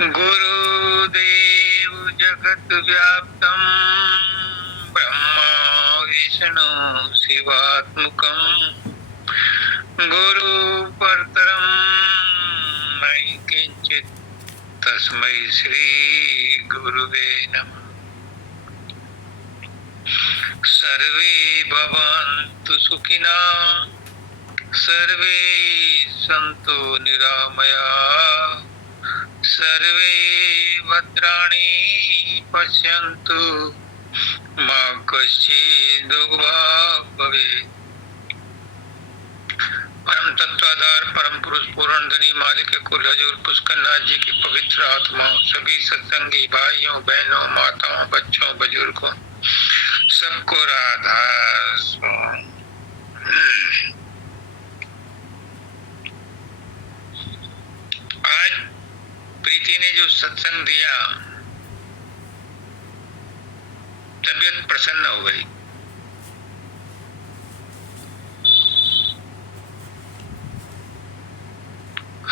गुरुदेव जगत व्याप्तम् ब्रह्मा विष्णु शिवात्मकम् गुरु परतरं नहि किंचित् तस्मै श्री गुरुवे नमः। सर्वे भवन्तु सुखिनः सर्वे सन्तु निरामयाः सर्वे भद्राणि पश्यन्तु मा कश्चित् दुर्भाग् भवेत्। परम तत्वाधार परम पुरुष पूर्ण धनी मालिक कुल हजूर पुष्करनाथ जी की पवित्र आत्मा सभी सत्संगी भाइयों बहनों माताओं बच्चों बुजुर्गों सबको राधा आज प्रीति ने जो सत्संग दिया तबीयत प्रसन्न हो गई।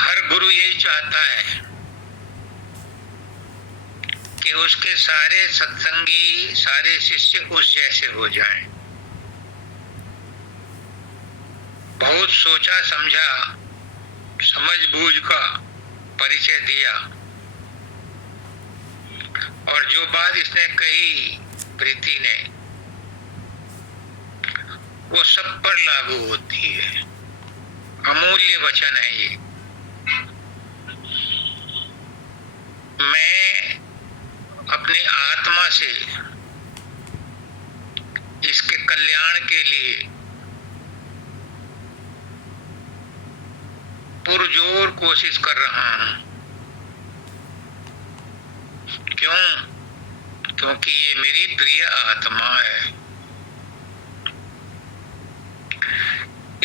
हर गुरु यही चाहता है कि उसके सारे सत्संगी सारे शिष्य उस जैसे हो जाएं। बहुत सोचा समझा समझ बूझ का परिचय दिया और जो बात इसने कही प्रीति ने वो सब पर लागू होती है। अमूल्य वचन है ये। मैं अपनी आत्मा से इसके कल्याण के लिए पुरजोर कोशिश कर रहा हूं। क्यों? क्योंकि ये मेरी प्रिय आत्मा है।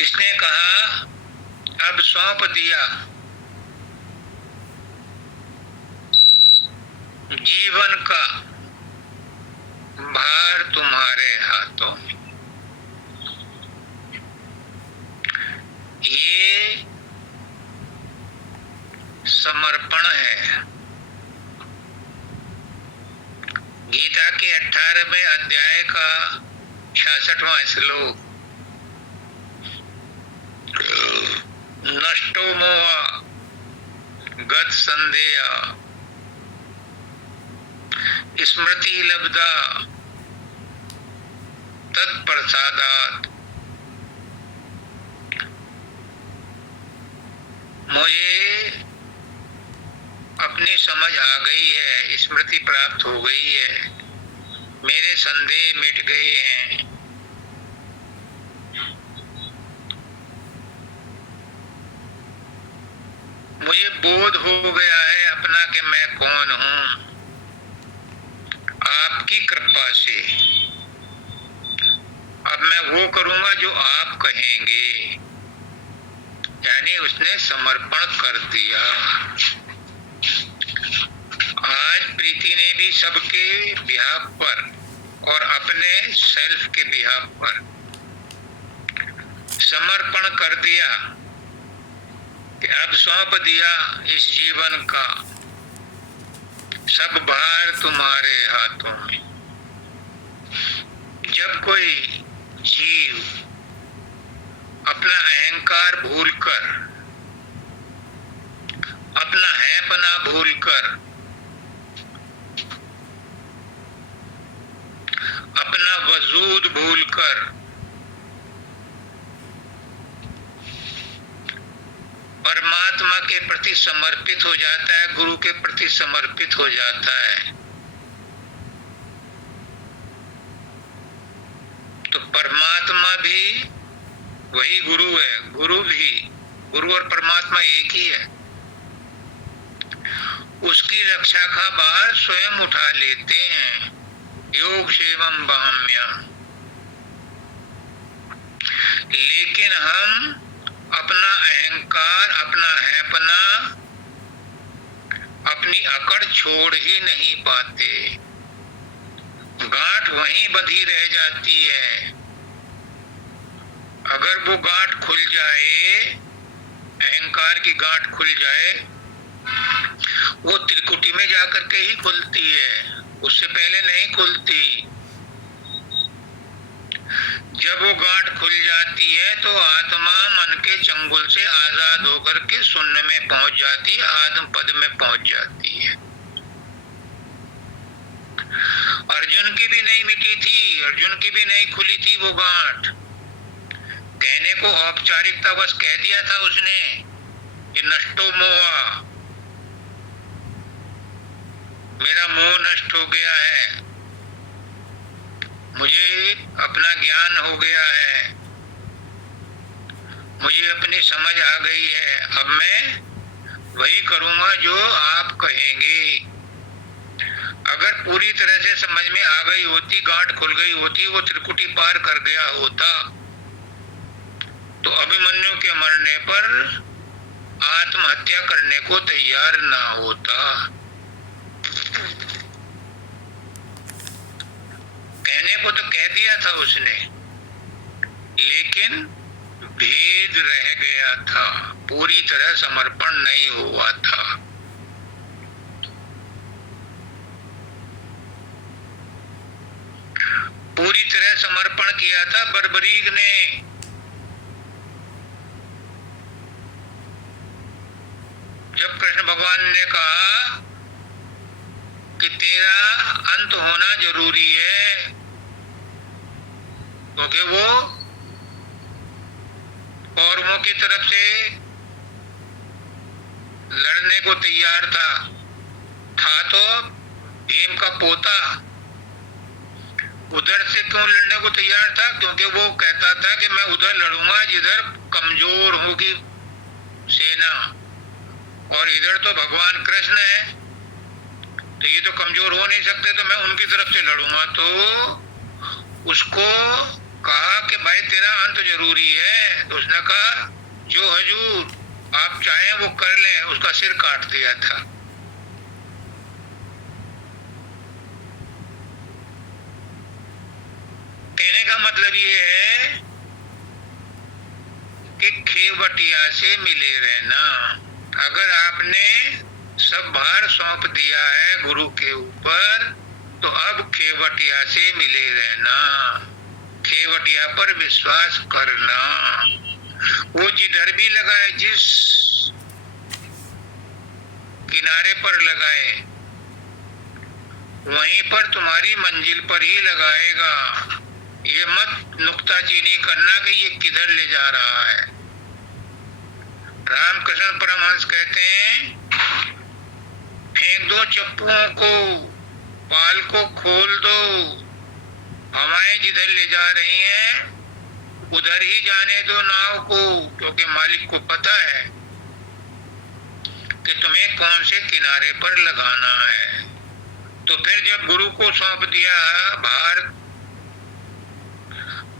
इसने कहा अब सौंप दिया जीवन का भार तुम्हारे हाथों में। ये समर्पण है। गीता के 18वें अध्याय का 66वां श्लोक, नष्टो मोह गत संदेह स्मृति लब्धा तत्प्रसादात्। मुझे अपनी समझ आ गई है, स्मृति प्राप्त हो गई है, मेरे संदेह मिट गए हैं। मुझे बोध हो गया है अपना कि मैं कौन हूं। आपकी कृपा से अब मैं वो करूंगा जो आप कहेंगे। यानी उसने समर्पण कर दिया। आज प्रीति ने भी सबके बिहाफ पर और अपने सेल्फ के बिहाफ पर समर्पण कर दिया कि अब सौंप दिया इस जीवन का सब भार तुम्हारे हाथों में। जब कोई जीव अपना अहंकार भूलकर अपना हैपना भूलकर अपना वजूद भूलकर परमात्मा के प्रति समर्पित हो जाता है, गुरु के प्रति समर्पित हो जाता है, तो परमात्मा भी वही गुरु है। गुरु और परमात्मा एक ही है। उसकी रक्षा का भार स्वयं उठा लेते हैं। योग सेवम बहम्या। लेकिन हम अपना अहंकार अपना हैपना अपनी अकड़ छोड़ ही नहीं पाते। गांठ वहीं बंधी रह जाती है। अगर वो गांठ खुल जाए, अहंकार की गांठ खुल जाए वो त्रिकुटी में जाकर के ही खुलती है, उससे पहले नहीं खुलती। जब वो गांठ खुल जाती है तो आत्मा मन के चंगुल से आजाद होकर के शून्य में पहुंच जाती है, आत्म पद में पहुंच जाती है। अर्जुन की भी नहीं मिटी थी, अर्जुन की भी नहीं खुली थी वो गांठ। कहने को औपचारिकता बस कह दिया था उसने कि नष्टो मोहा, मेरा मोह नष्ट हो गया है, मुझे अपना ज्ञान हो गया है, मुझे अपनी समझ आ गई है, अब मैं वही करूंगा जो आप कहेंगे। अगर पूरी तरह से समझ में आ गई होती, गांठ खुल गई होती, वो त्रिकुटी पार कर गया होता, तो अभिमन्यु के मरने पर आत्महत्या करने को तैयार ना होता। कहने को तो कह दिया था उसने, लेकिन भेद रह गया था, पूरी तरह समर्पण नहीं हुआ था। पूरी तरह समर्पण किया था बर्बरीक ने। जब कृष्ण भगवान ने कहा कि तेरा अंत होना जरूरी है, क्योंकि वो कौरवों की तरफ से लड़ने को तैयार था तो भीम का पोता उधर से क्यों लड़ने को तैयार था? क्योंकि वो कहता था कि मैं उधर लड़ूंगा जिधर कमजोर होगी सेना, और इधर तो भगवान कृष्ण है, तो ये तो कमजोर हो नहीं सकते, तो मैं उनकी तरफ से लड़ूंगा। तो उसको कहा कि भाई तेरा अंत जरूरी है, तो उसने कहा जो हजूर आप चाहें वो कर लें, उसका सिर काट दिया था। कहने का मतलब ये है कि खेवटिया से मिले रहना। अगर आपने सब भार सौंप दिया है गुरु के ऊपर, तो अब खेवटिया से मिले रहना, खेवटिया पर विश्वास करना। वो जिधर भी लगाए, जिस किनारे पर लगाए, वहीं पर तुम्हारी मंजिल पर ही लगाएगा। ये मत नुक्ताचीनी करना कि ये किधर ले जा रहा है। रामकृष्ण परमहंस कहते हैं फेंक दो चप्पुओं को, पाल को खोल दो, हवाएं जिधर ले जा रही हैं उधर ही जाने दो नाव को, क्योंकि मालिक को पता है कि तुम्हें कौन से किनारे पर लगाना है। तो फिर जब गुरु को सौंप दिया भार,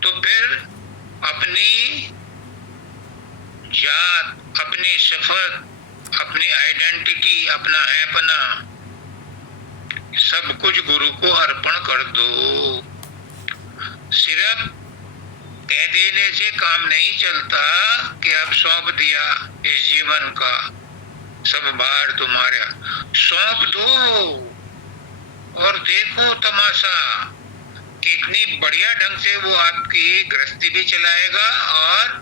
तो फिर अपनी जात, अपनी शफत, अपनी आइडेंटिटी, अपना हैपना, सब कुछ गुरु को अर्पण कर दो। सिर्फ कह देने से काम नहीं चलता कि अब सौंप दिया इस जीवन का सब भार तुम्हारा। सौंप दो और देखो तमाशा, कितनी बढ़िया ढंग से वो आपकी गृहस्थी भी चलाएगा और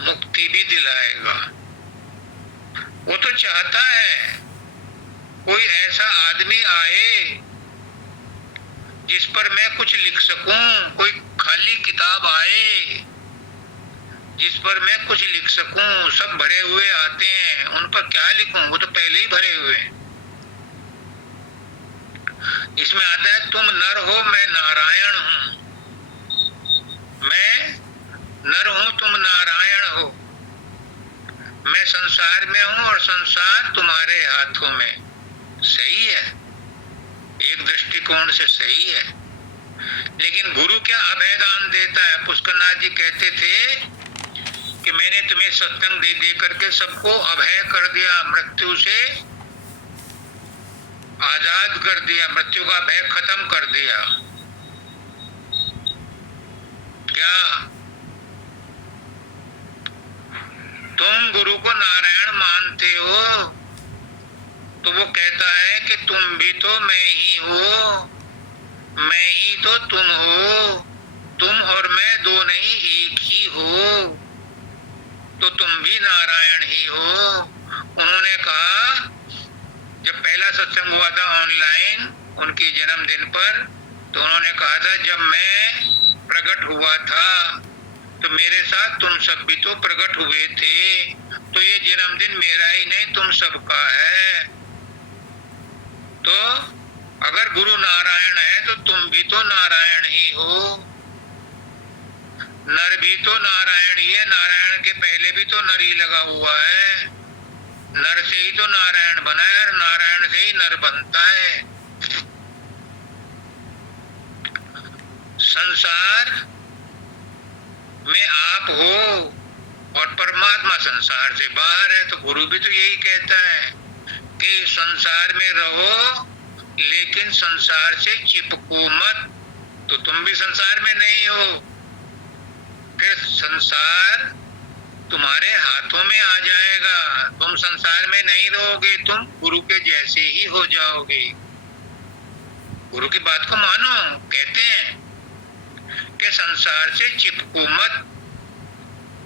मुक्ति भी दिलाएगा। वो तो चाहता है कोई ऐसा आदमी आए जिस पर मैं कुछ लिख सकूं, कोई खाली किताब आए जिस पर मैं कुछ लिख सकूं। सब भरे हुए आते हैं, उन पर क्या लिखूं, वो तो पहले ही भरे हुए हैं। इसमें आता है तुम नर हो मैं नारायण हूं, मैं नर हूं तुम नारायण हो, मैं संसार में हूं और संसार तुम्हारे हाथों में। सही है, एक दृष्टिकोण से सही है, लेकिन गुरु क्या अभयदान देता है। पुष्करनाथ जी कहते थे कि मैंने तुम्हें सत्संग दे दे करके सबको अभय कर दिया, मृत्यु से आजाद कर दिया, मृत्यु का भय खत्म कर दिया। क्या तुम गुरु को नारायण मानते मानते हो? तो वो कहता है कि तुम भी तो मैं ही हो, मैं ही तो तुम हो, तुम और मैं दो नहीं एक ही हो, तो तुम भी नारायण ही हो। उन्होंने कहा, जब पहला सत्संग हुआ था ऑनलाइन उनके जन्मदिन पर, तो उन्होंने कहा था जब मैं प्रकट हुआ था तो मेरे साथ तुम सब भी तो प्रकट हुए थे, तो ये जन्मदिन मेरा ही नहीं तुम सबका है। तो अगर गुरु नारायण है तो तुम भी तो नारायण ही हो, नर भी तो नारायण ही है, नारायण के पहले भी तो नर ही लगा हुआ है, नर से ही तो नारायण बना है और नारायण से ही नर बनता है। संसार में आप हो और परमात्मा संसार से बाहर है, तो गुरु भी तो यही कहता है कि संसार में रहो लेकिन संसार से चिपको मत, तो तुम भी संसार में नहीं हो, फिर संसार तुम्हारे हाथों में आ जाएगा, तुम संसार में नहीं रहोगे, तुम गुरु के जैसे ही हो जाओगे। गुरु की बात को मानो, कहते हैं कि संसार से चिपको मत,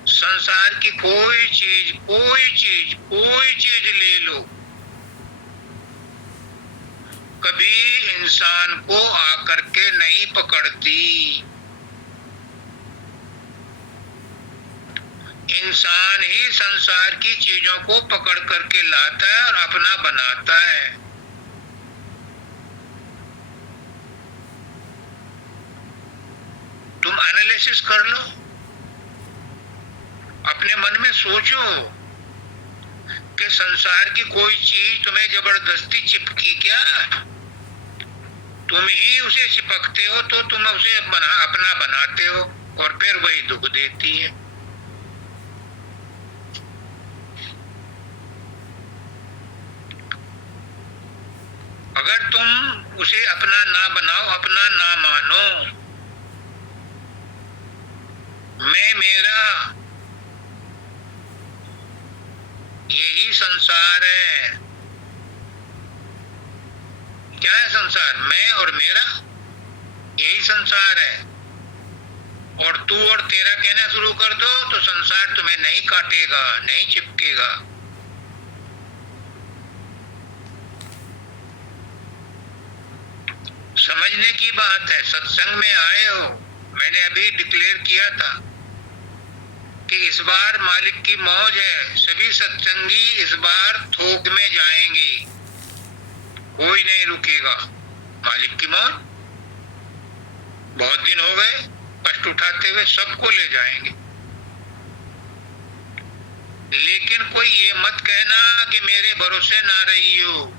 संसार की कोई चीज ले लो, कभी इंसान को आकर के नहीं पकड़ती, इंसान ही संसार की चीजों को पकड़ करके लाता है और अपना बनाता है। तुम एनालिसिस कर लो, अपने मन में सोचो कि संसार की कोई चीज तुम्हें जबरदस्ती चिपकी क्या? तुम ही उसे चिपकते हो तो तुम उसे अपना बनाते हो और फिर वही दुख देती है। अगर तुम उसे अपना ना बनाओ, अपना ना मानो, मैं मेरा, यही संसार है। क्या है संसार? मैं और मेरा, यही संसार है। और तू और तेरा कहना शुरू कर दो तो संसार तुम्हें नहीं काटेगा, नहीं चिपकेगा। समझने की बात है। सत्संग में आए हो, मैंने अभी डिक्लेयर किया था कि इस बार मालिक की मौज है, सभी सत्संगी इस बार थोक में जाएंगे, कोई नहीं रुकेगा। मालिक की मौज, बहुत दिन हो गए कष्ट उठाते हुए, सबको ले जाएंगे। लेकिन कोई ये मत कहना कि मेरे भरोसे ना रही हो,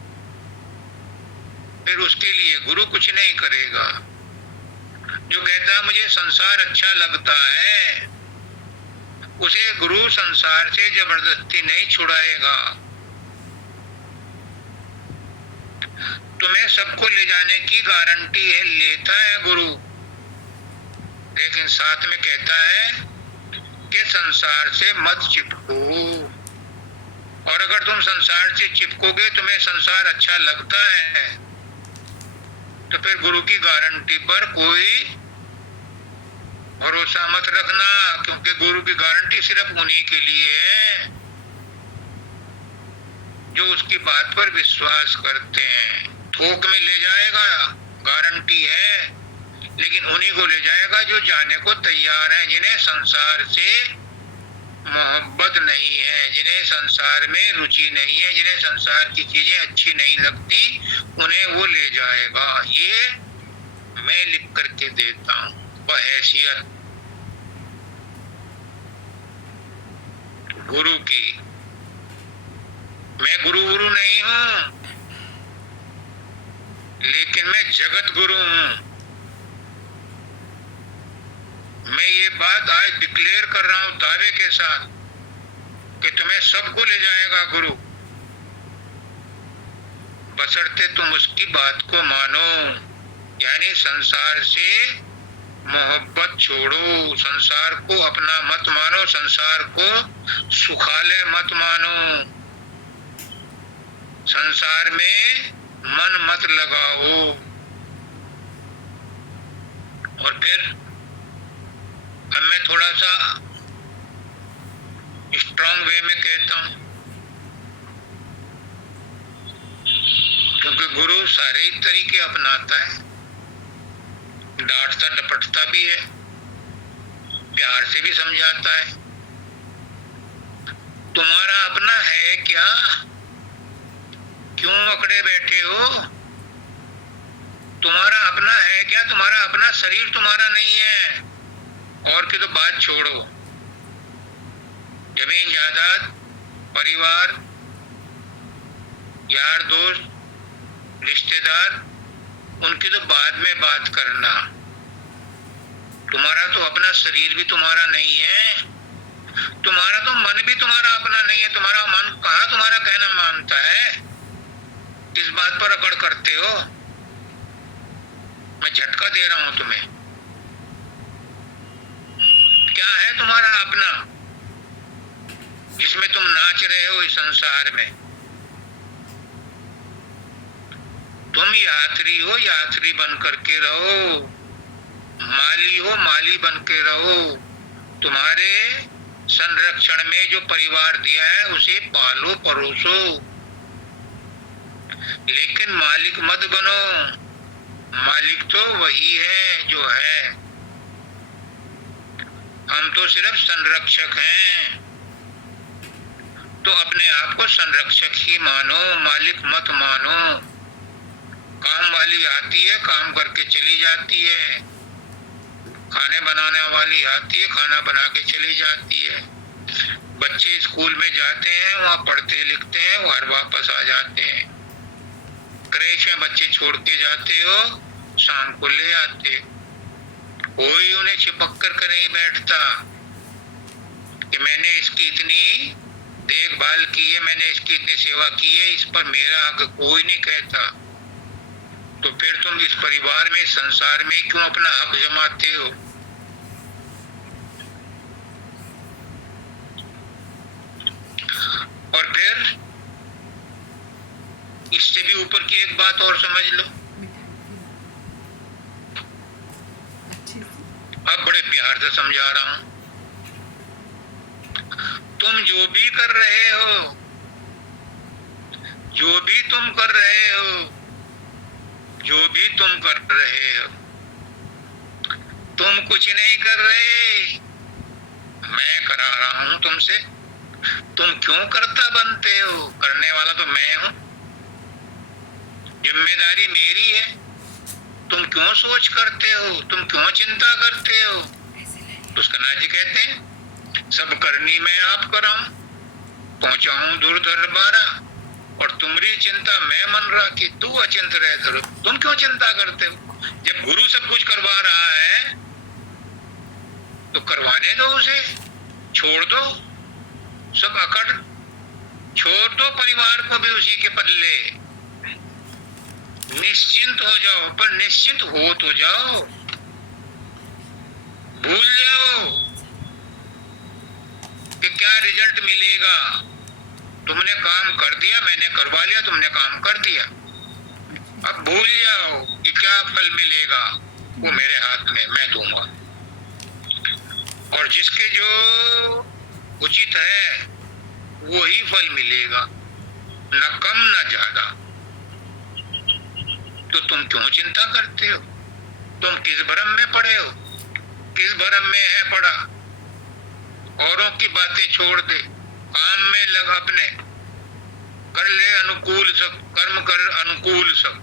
फिर उसके लिए गुरु कुछ नहीं करेगा। जो कहता मुझे संसार अच्छा लगता है, उसे गुरु संसार से जबरदस्ती नहीं छुड़ाएगा। तुम्हें सबको ले जाने की गारंटी है, लेता है गुरु, लेकिन साथ में कहता है कि संसार से मत चिपको। और अगर तुम संसार से चिपकोगे, तुम्हें संसार अच्छा लगता है, तो फिर गुरु की गारंटी पर कोई भरोसा मत रखना, क्योंकि गुरु की गारंटी सिर्फ उन्हीं के लिए है जो उसकी बात पर विश्वास करते हैं। थोक में ले जाएगा, गारंटी है, लेकिन उन्हीं को ले जाएगा जो जाने को तैयार है, जिन्हें संसार से मोहब्बत नहीं है, जिन्हें संसार में रुचि नहीं है, जिन्हें संसार की चीजें अच्छी नहीं लगती, उन्हें वो ले जाएगा। ये मैं लिख करके देता हूँ हैसियत गुरु की। मैं गुरु नहीं हूं, लेकिन मैं जगत गुरु हूं। मैं ये बात आज डिक्लेयर कर रहा हूं दावे के साथ कि तुम्हें सबको ले जाएगा गुरु, बशर्ते तुम उसकी बात को मानो। यानी संसार से मोहब्बत छोड़ो, संसार को अपना मत मानो, संसार को सुखालय मत मानो। संसार में मन मत लगाओ। और फिर अब मैं थोड़ा सा स्ट्रांग वे में कहता हूं, क्योंकि गुरु सारे ही तरीके अपनाता है, डांटता डपटता भी है, प्यार से भी समझाता है। तुम्हारा अपना है क्या? क्यों अकड़े बैठे हो? तुम्हारा अपना है क्या? तुम्हारा अपना शरीर तुम्हारा नहीं है। और की तो बात छोड़ो, जमीन जायदाद, परिवार, यार दोस्त, रिश्तेदार, उनकी तो बाद में बात करना। तुम्हारा तो अपना शरीर भी तुम्हारा नहीं है, तुम्हारा तो मन भी तुम्हारा अपना नहीं है। तुम्हारा मन कहाँ तुम्हारा कहना मानता है? किस बात पर अकड़ करते हो? मैं झटका दे रहा हूं तुम्हें। क्या है तुम्हारा अपना जिसमें तुम नाच रहे हो इस संसार में? तुम यात्री हो, यात्री बन करके रहो। माली हो, माली बन के रहो। तुम्हारे संरक्षण में जो परिवार दिया है उसे पालो परोसो, लेकिन मालिक मत बनो। मालिक तो वही है जो है, हम तो सिर्फ संरक्षक हैं। तो अपने आप को संरक्षक ही मानो, मालिक मत मानो। काम वाली आती है, काम करके चली जाती है। खाने बनाने वाली आती है, खाना बना के चली जाती है। बच्चे स्कूल में जाते हैं, वहां पढ़ते लिखते हैं, घर वापस आ जाते हैं। क्रेच में बच्चे छोड़ के जाते हो, शाम को ले आते। कोई उन्हें चिपक कर नहीं बैठता कि मैंने इसकी इतनी देखभाल की है, मैंने इसकी इतनी सेवा की है, इस पर मेरा हक कोई नहीं कहता। तो फिर तुम इस परिवार में, इस संसार में क्यों अपना हक जमाते हो? और फिर इससे भी ऊपर की एक बात और समझ लो। अब बड़े प्यार से समझा रहा हूं। तुम जो भी कर रहे हो, जो भी तुम कर रहे हो, जो भी तुम कर रहे हो, तुम कुछ नहीं कर रहे, मैं करा रहा हूं तुमसे। तुम क्यों करता बनते हो? करने वाला तो मैं हूं, जिम्मेदारी मेरी है। तुम क्यों सोच करते हो? तुम क्यों चिंता करते हो? पुष्करनाथ जी कहते हैं, सब करनी मैं आप कराऊं, पहुंचाऊं दूर दरबारा, और तुम्हारी चिंता मैं मन राखी, तू अचिंत रह धरो। तुम क्यों चिंता करते हो? जब गुरु सब कुछ करवा रहा है तो करवाने दो उसे, छोड़ दो सब अकड़, छोड़ दो परिवार को भी उसी के पल्ले। निश्चिंत हो जाओ, पर निश्चिंत हो तो जाओ, भूल जाओ कि क्या रिजल्ट मिलेगा। तुमने काम कर दिया, मैंने करवा लिया, तुमने काम कर दिया। अब भूल जाओ कि क्या फल मिलेगा, वो मेरे हाथ में, मैं दूंगा। और जिसके जो उचित है वही फल मिलेगा, न कम न ज्यादा। तो तुम क्यों चिंता करते हो? तुम किस भ्रम में पड़े हो? किस भ्रम में है पड़ा? औरों की बातें छोड़ दे, काम में लग अपने, कर ले अनुकूल सब, कर्म कर अनुकूल सब।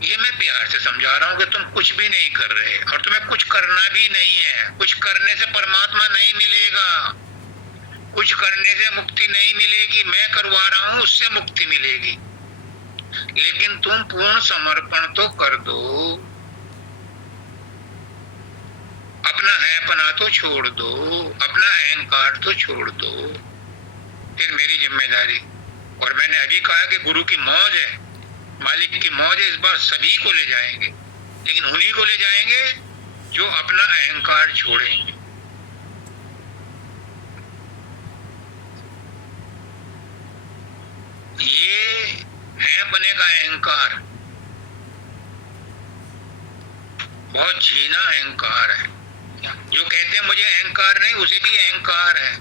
ये मैं प्यार से समझा रहा हूं कि तुम कुछ भी नहीं कर रहे, और तुम्हें कुछ करना भी नहीं है। कुछ करने से परमात्मा नहीं मिलेगा, कुछ करने से मुक्ति नहीं मिलेगी। मैं करवा रहा हूं, उससे मुक्ति मिलेगी। लेकिन तुम पूर्ण समर्पण तो कर दो, अपना हैपना तो छोड़ दो, अपना अहंकार तो छोड़ दो, फिर मेरी जिम्मेदारी। और मैंने अभी कहा कि गुरु की मौज है, मालिक की मौज है, इस बार सभी को ले जाएंगे, लेकिन उन्हीं को ले जाएंगे जो अपना अहंकार छोड़ेंगे। ये है बने का अहंकार, बहुत छीना अहंकार है। जो कहते हैं मुझे अहंकार नहीं, उसे भी अहंकार है।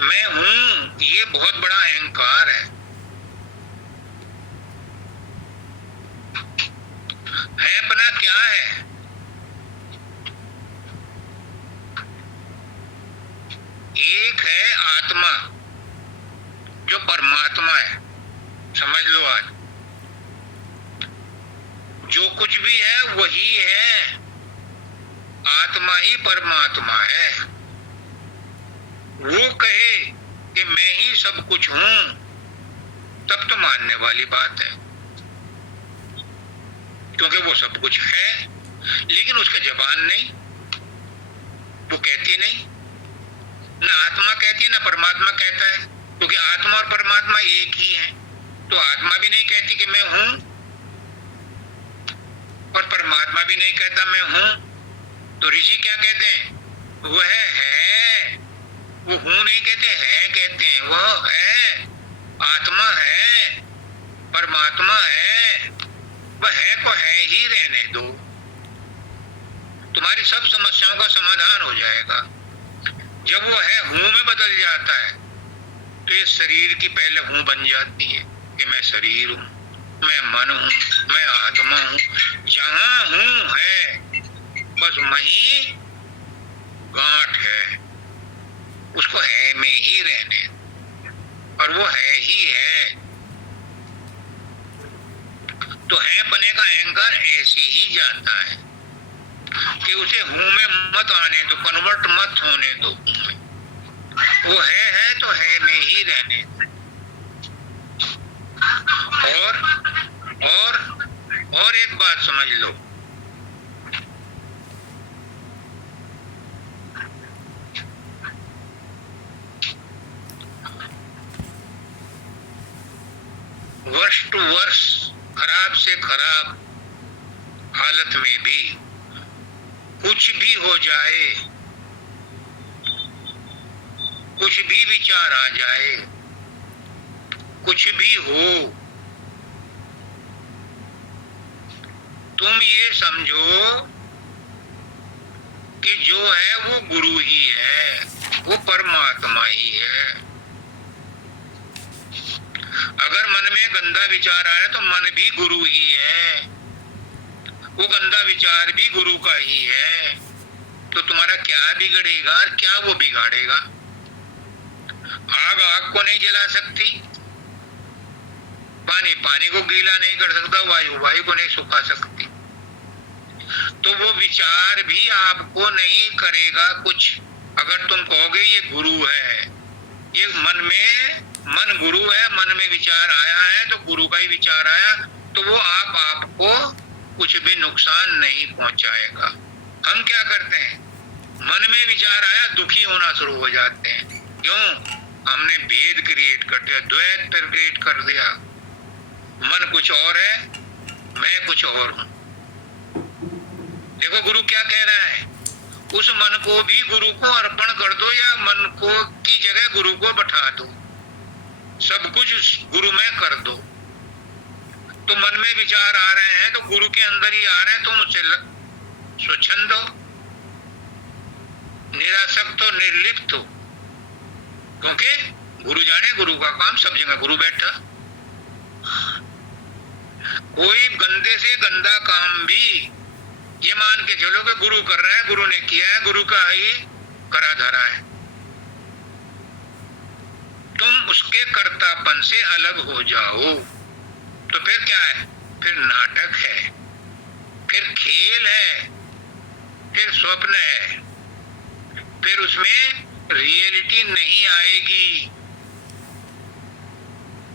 मैं हूं, ये बहुत बड़ा अहंकार है। अपना क्या है? एक है आत्मा जो परमात्मा है, समझ लो। आज जो कुछ भी है वही है, आत्मा ही परमात्मा है। वो कहे कि मैं ही सब कुछ हूं, तब तो मानने वाली बात है, क्योंकि वो सब कुछ है। लेकिन उसका जबान नहीं, वो कहती नहीं, ना आत्मा कहती है ना परमात्मा कहता है, क्योंकि आत्मा और परमात्मा एक ही है। तो आत्मा भी नहीं कहती कि मैं हूं, और परमात्मा भी नहीं कहता मैं हूं। तो ऋषि क्या कहते हैं? वह है, वो हूं नहीं कहते, है कहते हैं। वह है, आत्मा है, परमात्मा है। वह है को है ही रहने दो, तुम्हारी सब समस्याओं का समाधान हो जाएगा। जब वो है हूं में बदल जाता है, तो ये शरीर की पहले हूं बन जाती है कि मैं शरीर हूं, मैं मन हूं, मैं आत्मा हूं। जहां हूं है, बस वही गांठ है, उसको है में ही रहने, और वो है ही है। तो है बने का अहंकार ऐसे ही जाता है कि उसे हूं में मत आने दो, कन्वर्ट मत होने दो। वो है तो है में ही रहने दो। और एक बात समझ लो, वर्ष टू वर्ष खराब से खराब हालत में भी कुछ भी हो जाए, कुछ भी विचार आ जाए, कुछ भी हो, तुम ये समझो कि जो है वो गुरु ही है, वो परमात्मा ही है। अगर मन में गंदा विचार आए तो मन भी गुरु ही है, वो गंदा विचार भी गुरु का ही है। तो तुम्हारा क्या बिगड़ेगा, क्या वो बिगाड़ेगा? आग आग को नहीं जला सकती, पानी पानी को गीला नहीं कर सकता, वायु वायु को नहीं सुखा सकती। तो वो विचार भी आपको नहीं करेगा कुछ। अगर तुम कहोगे ये गुरु है, ये मन गुरु है, मन में विचार आया है तो गुरु का ही विचार आया, तो वो आपको कुछ भी नुकसान नहीं पहुंचाएगा। हम क्या करते हैं? मन में विचार आया, दुखी होना शुरू हो जाते हैं। क्यों? हमने भेद क्रिएट कर दिया, द्वैत क्रिएट कर दिया। मन कुछ और है, मैं कुछ और हूं। देखो गुरु क्या कह रहा है, उस मन को भी गुरु को अर्पण कर दो, या मन को की जगह गुरु को बैठा दो, सब कुछ गुरु में कर दो। तो मन में विचार आ रहे हैं तो गुरु के अंदर ही आ रहे हैं, तुम उससे स्वच्छंद हो, निरासक्त हो, निर्लिप्त हो, क्योंकि गुरु जाने गुरु का काम, सब जगह गुरु बैठा। कोई गंदे से गंदा काम भी ये मान के चलो कि गुरु कर रहे हैं, गुरु ने किया है, गुरु का ही करा धरा है। तुम उसके कर्तापन से अलग हो जाओ तो फिर क्या है? फिर नाटक है, फिर खेल है, फिर स्वप्न है, फिर उसमें रियलिटी नहीं आएगी।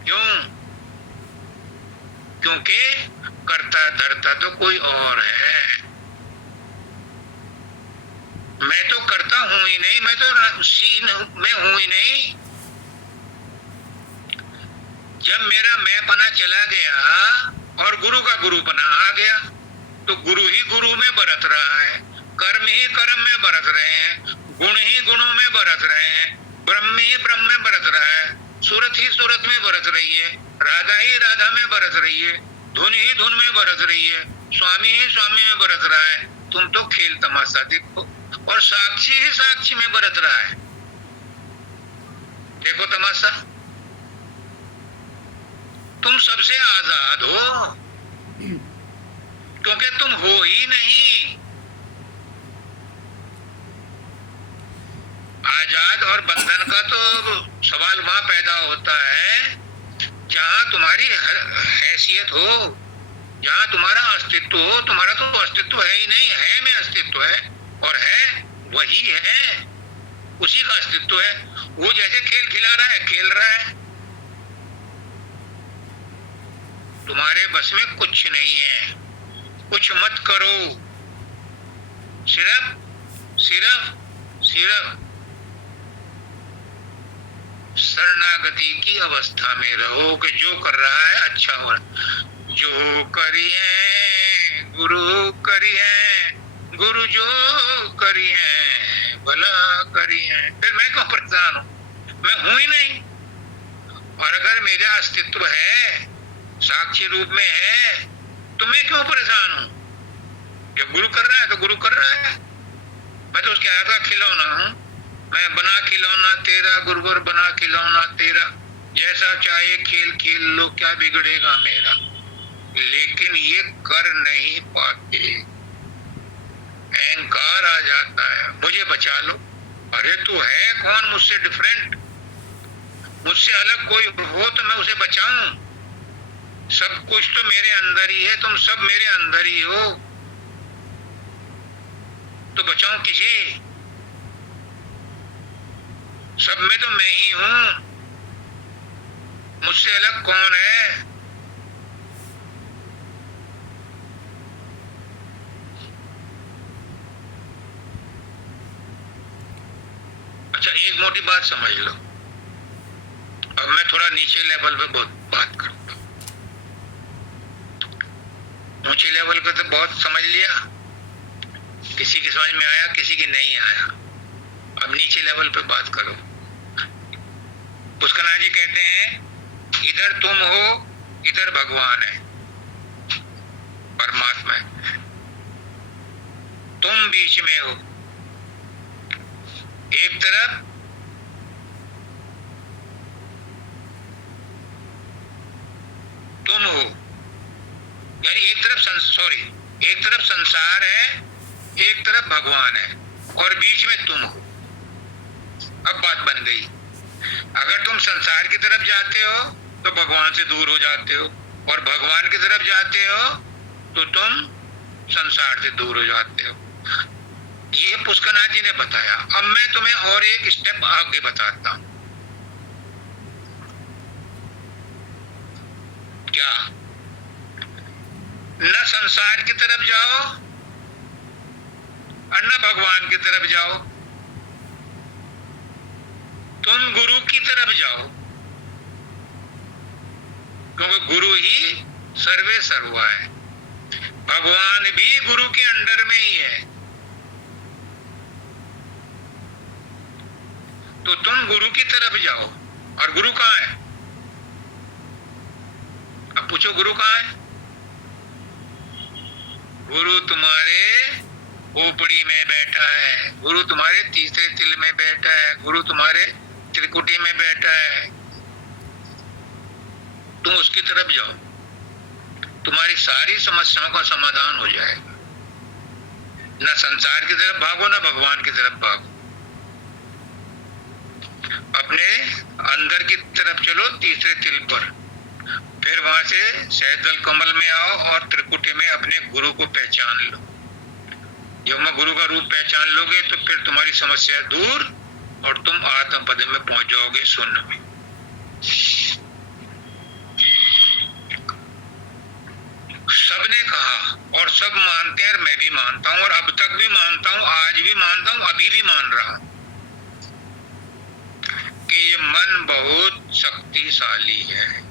क्यों? क्योंकि कर्ता धर्ता तो कोई और है। मैं तो करता हूं ही नहीं, मैं तो सीन में हूं ही नहीं। जब मेरा मैं पना चला गया और गुरु का गुरु पना आ गया, तो गुरु ही गुरु में बरत रहा है, कर्म ही कर्म में बरत रहे हैं, गुण ही गुणों में बरत रहे हैं, ब्रह्म ही ब्रह्म में बरत रहा है, सूरत ही सूरत में बरस रही है, राधा ही राधा में बरस रही है, धुन ही धुन में बरस रही है, स्वामी ही स्वामी में बरस रहा है। तुम तो खेल तमाशा देखो, और साक्षी ही साक्षी में बरस रहा है। देखो तमाशा, तुम सबसे आजाद हो, क्योंकि तुम हो ही नहीं। आजाद और बंधन का तो सवाल वहां पैदा होता है जहां तुम्हारी हैसियत हो, जहां तुम्हारा अस्तित्व हो। तुम्हारा तो अस्तित्व है ही नहीं, है में अस्तित्व है, और है वही है, उसी का अस्तित्व है। वो जैसे खेल खिला रहा है, खेल रहा है। तुम्हारे बस में कुछ नहीं है, कुछ मत करो, सिर्फ सिर्फ सिर्फ शरणागति की अवस्था में रहो कि जो कर रहा है अच्छा हो। जो करिए गुरु करिए, गुरु जो करिए भला करिए। फिर मैं क्यों परेशान हूं? मैं हूं ही नहीं। और अगर मेरा अस्तित्व है, साक्षी रूप में है, तो मैं क्यों परेशान हूं? जब गुरु कर रहा है तो गुरु कर रहा है, मैं तो उसके हाथ का खिलौना हूं। मैं बना खिलौना तेरा, गुरुवर बना खिलौना तेरा, जैसा चाहे खेल खेल लो, क्या बिगड़ेगा मेरा। लेकिन ये कर नहीं पाते, अहंकार आ जाता है, मुझे बचा लो। अरे तू है कौन मुझसे डिफरेंट? मुझसे अलग कोई हो तो मैं उसे बचाऊं? सब कुछ तो मेरे अंदर ही है, तुम सब मेरे अंदर ही हो, तो बचाऊं किसे? सब में तो मैं ही हूं, मुझसे अलग कौन है? अच्छा, एक मोटी बात समझ लो। अब मैं थोड़ा नीचे लेवल पे बात करूंगा। ऊंचे लेवल को तो बहुत समझ लिया, किसी की समझ में आया, किसी की नहीं आया। अब नीचे लेवल पे बात करो। पुष्करनाथ जी कहते हैं इधर तुम हो, इधर भगवान है, परमात्मा है, तुम बीच में हो। एक तरफ तुम हो, यानी एक तरफ संसार है, एक तरफ भगवान है, और बीच में तुम हो। अब बात बन गई। अगर तुम संसार की तरफ जाते हो तो भगवान से दूर हो जाते हो, और भगवान की तरफ जाते हो तो तुम संसार से दूर हो जाते हो। ये पुष्करनाथ जी ने बताया। अब मैं तुम्हें और एक स्टेप आगे बताता हूं। क्या? न संसार की तरफ जाओ और न भगवान की तरफ जाओ, तुम गुरु की तरफ जाओ, क्योंकि गुरु ही सर्वे सर्वा है। भगवान भी गुरु के अंडर में ही है, तो तुम गुरु की तरफ जाओ। और गुरु कहाँ है? अब पूछो गुरु कहाँ है? गुरु तुम्हारे खोपड़ी में बैठा है, गुरु तुम्हारे तीसरे तिल में बैठा है, गुरु तुम्हारे त्रिकुटी में बैठा है। तुम उसकी तरफ जाओ, तुम्हारी सारी समस्याओं का समाधान हो जाएगा। न संसार की तरफ भागो, न भगवान की तरफ भागो, अपने अंदर की तरफ चलो, तीसरे तिल पर। फिर वहां से सहजल कमल में आओ और त्रिकुटी में अपने गुरु को पहचान लो। जब मैं गुरु का रूप पहचान लोगे तो फिर तुम्हारी समस्या दूर, और तुम आत्मपद में पहुंच जाओगे, शून्य में। सबने कहा और सब मानते हैं, और मैं भी मानता हूं, और अब तक भी मानता हूं, आज भी मानता हूं, अभी भी मान रहा हूं कि ये मन बहुत शक्तिशाली है।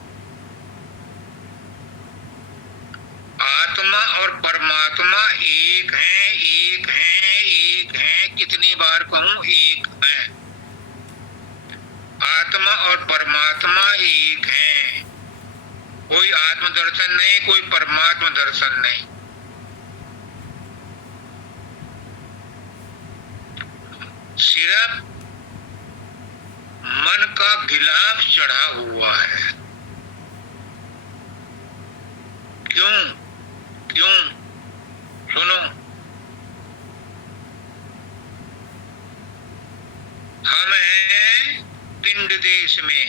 आत्मा और परमात्मा एक हैं, एक हैं, एक हैं। कितनी बार कहूं? एक हैं। आत्मा और परमात्मा एक है, कोई आत्म दर्शन नहीं, कोई परमात्मा दर्शन नहीं। सिर्फ मन का गिलाफ चढ़ा हुआ है। क्यों? क्यों? सुनो, हम हैं पिंड देश में,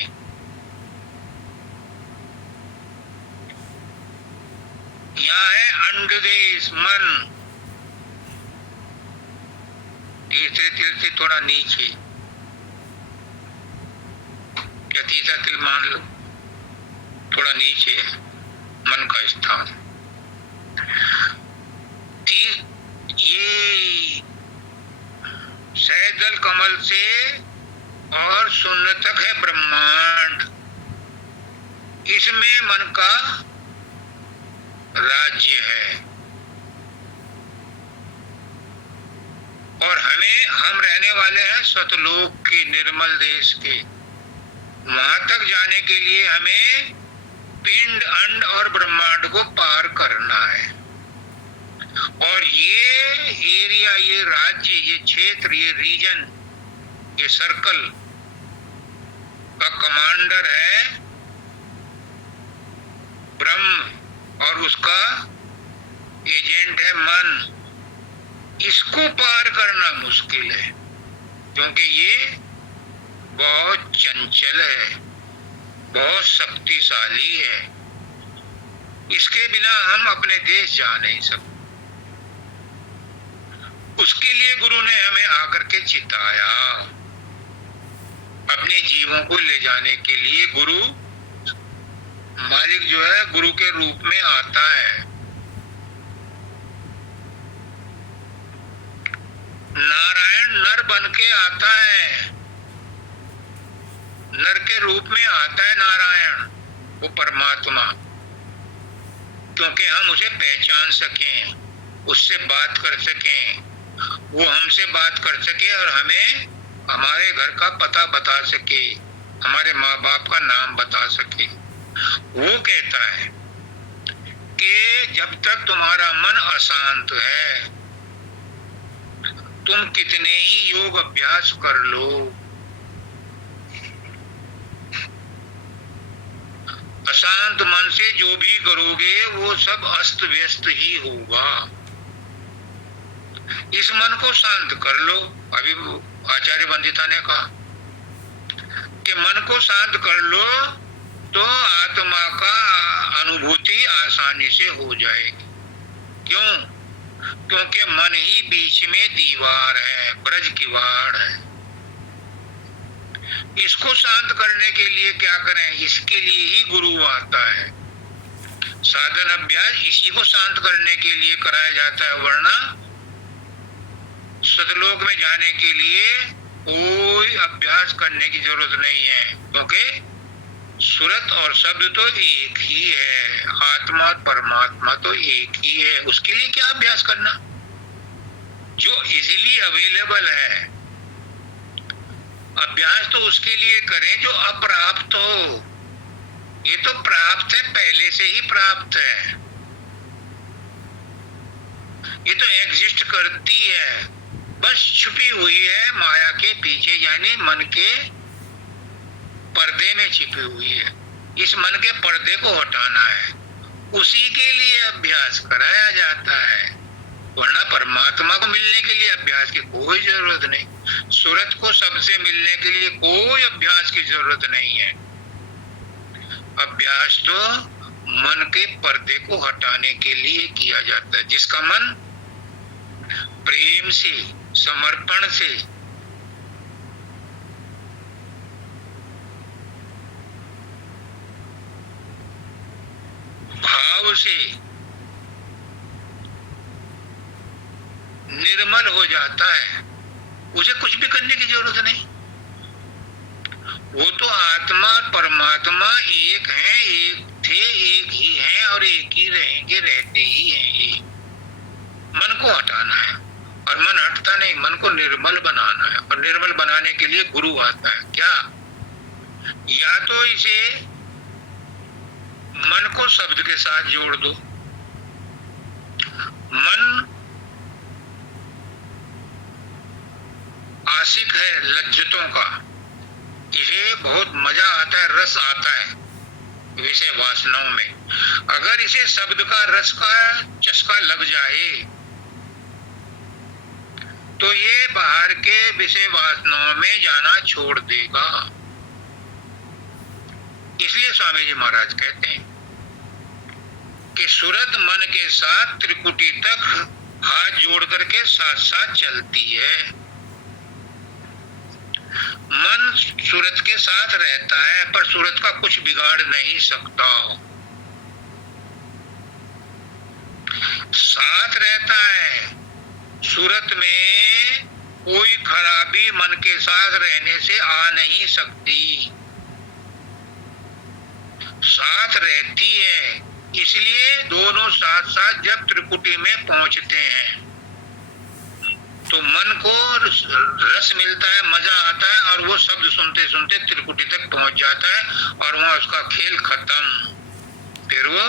यहाँ है अंड देश मन, तीसरे तिल से थोड़ा नीचे, या तीसरा तिल मान लो, थोड़ा नीचे मन का स्थान। ये सहजल कमल से और शून्य तक है ब्रह्मांड, इसमें मन का राज्य है। और हम रहने वाले हैं सतलोक के, निर्मल देश के। वहां तक जाने के लिए हमें पिंड, अंड और ब्रह्मांड को पार करना है। और ये एरिया, ये राज्य, ये क्षेत्र, ये रीजन, ये सर्कल का कमांडर है ब्रह्म और उसका एजेंट है मन। इसको पार करना मुश्किल है, क्योंकि ये बहुत चंचल है, बहुत शक्तिशाली है। इसके बिना हम अपने देश जा नहीं सकते। उसके लिए गुरु ने हमें आकर के चिताया। अपने जीवों को ले जाने के लिए गुरु, मालिक जो है, गुरु के रूप में आता है। नारायण नर बन के आता है, नर के रूप में आता है नारायण, वो परमात्मा, क्योंकि हम उसे पहचान सकें, उससे बात कर सकें, वो हमसे बात कर सके और हमें हमारे घर का पता बता सके, हमारे माँ बाप का नाम बता सके। वो कहता है कि जब तक तुम्हारा मन अशांत है, तुम कितने ही योग अभ्यास कर लो, अशांत मन से जो भी करोगे वो सब अस्त व्यस्त ही होगा। इस मन को शांत कर लो। अभी आचार्य वंदिता ने कहा कि मन को शांत कर लो तो आत्मा का अनुभूति आसानी से हो जाएगी। क्यों? क्योंकि मन ही बीच में दीवार है, ब्रज की वाड़ है। इसको शांत करने के लिए क्या करें? इसके लिए ही गुरु आता है। साधन अभ्यास इसी को शांत करने के लिए कराया जाता है, वरना सतलोक में जाने के लिए कोई अभ्यास करने की जरूरत नहीं है, क्योंकि सुरत और शब्द तो एक ही है, आत्मा और परमात्मा तो एक ही है। उसके लिए क्या अभ्यास करना? जो इजीली अवेलेबल है। अभ्यास तो उसके लिए करें जो अप्राप्त हो। ये तो प्राप्त है, पहले से ही प्राप्त है, ये तो एग्जिस्ट करती है, बस छुपी हुई है माया के पीछे, यानी मन के पर्दे में छिपी हुई है। इस मन के पर्दे को हटाना है, उसी के लिए अभ्यास कराया जाता है, वरना परमात्मा को मिलने के लिए अभ्यास की कोई जरूरत नहीं। सूरत को सबसे मिलने के लिए कोई अभ्यास की जरूरत नहीं है। अभ्यास तो मन के पर्दे को हटाने के लिए किया जाता है। जिसका मन प्रेम से, समर्पण से, भाव से निर्मल हो जाता है, उसे कुछ भी करने की जरूरत नहीं। वो तो आत्मा और परमात्मा एक हैं, एक थे, एक ही हैं और एक ही रहेंगे, रहते ही हैं। ये मन को हटाना है, और मन हटता नहीं, मन को निर्मल बनाना है। और निर्मल बनाने के लिए गुरु आता है। क्या? या तो इसे मन को शब्द के साथ जोड़ दो। मन आशिक है लज्जतों का, इसे बहुत मजा आता है, रस आता है विषय वासनाओं में। अगर इसे शब्द का रस का चस्का लग जाए तो ये बाहर के विषय वासनाओं में जाना छोड़ देगा। इसलिए स्वामी जी महाराज कहते हैं कि सूरत मन के साथ त्रिकुटी तक हाथ जोड़ करके साथ साथ चलती है। मन सूरत के साथ रहता है पर सूरत का कुछ बिगाड़ नहीं सकता। साथ रहता है, सूरत में कोई खराबी मन के साथ रहने से आ नहीं सकती, साथ रहती है। इसलिए दोनों साथ साथ जब त्रिकुटी में पहुंचते हैं तो मन को रस मिलता है, मजा आता है और वो शब्द सुनते सुनते त्रिकुटी तक पहुंच जाता है और वहां उसका खेल खत्म। फिर वो